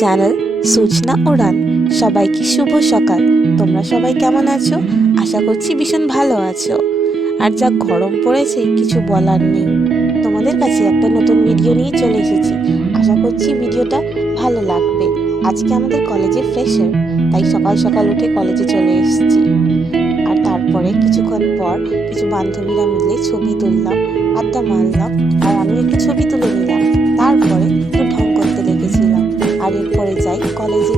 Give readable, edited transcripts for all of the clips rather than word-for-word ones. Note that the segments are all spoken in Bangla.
চ্যানেল সূচনা উড়ান। সবাইকে শুভ সকাল। তোমরা সবাই কেমন আছো? আশা করছি ভীষণ ভালো আছো। আর যা গরম পড়েছে কিছু বলার নেই। তোমাদের কাছে একটা নতুন ভিডিও নিয়ে চলে এসেছি। আশা করছি ভিডিওটা ভালো লাগবে। আজকে আমাদের কলেজে ফ্রেশার, তাই সকাল সকাল উঠে কলেজে চলে এসেছি। আর তারপরে কিছুক্ষণ পর কিছু বান্ধবীরা মিলে ছবি তুললাম, আড্ডা মারলাম, আর আমি একটু ছবি তুলে নিলাম। তারপরে একটু ঢং করতে লেগেছিলাম। আর এরপরে যাই কলেজে।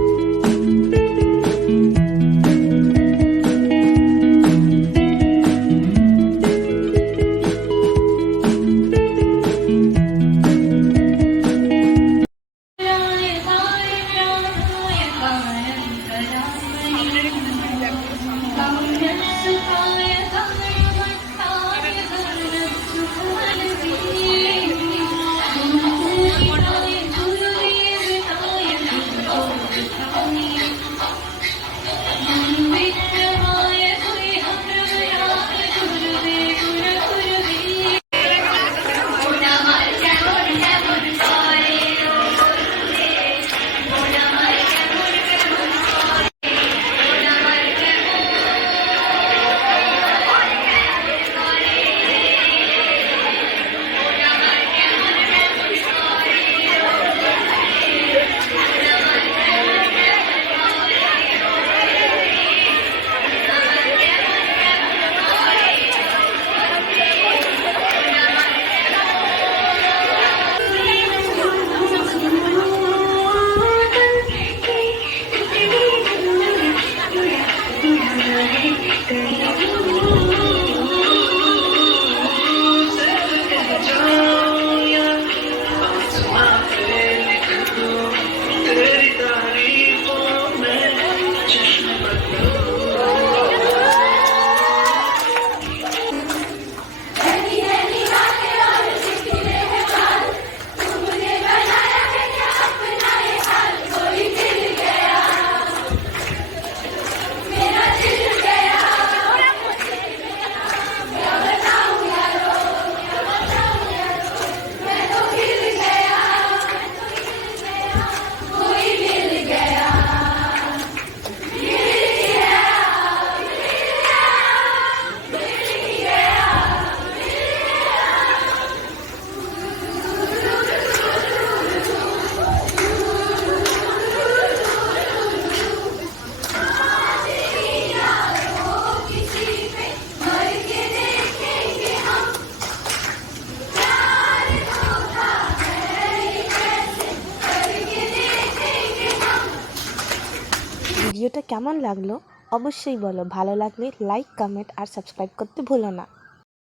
ভিডিওটা কেমন লাগলো অবশ্যই বলো। ভালো লাগলে লাইক, কমেন্ট আর সাবস্ক্রাইব করতে ভুলো না।